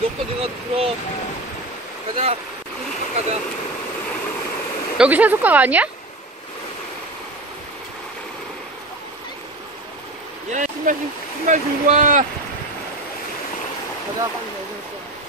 너거 네가 들어. 가자. 세숫가 가자. 여기 세숫가가 아니야? 얘 신발 들고 와. 가자, 빨리 가자.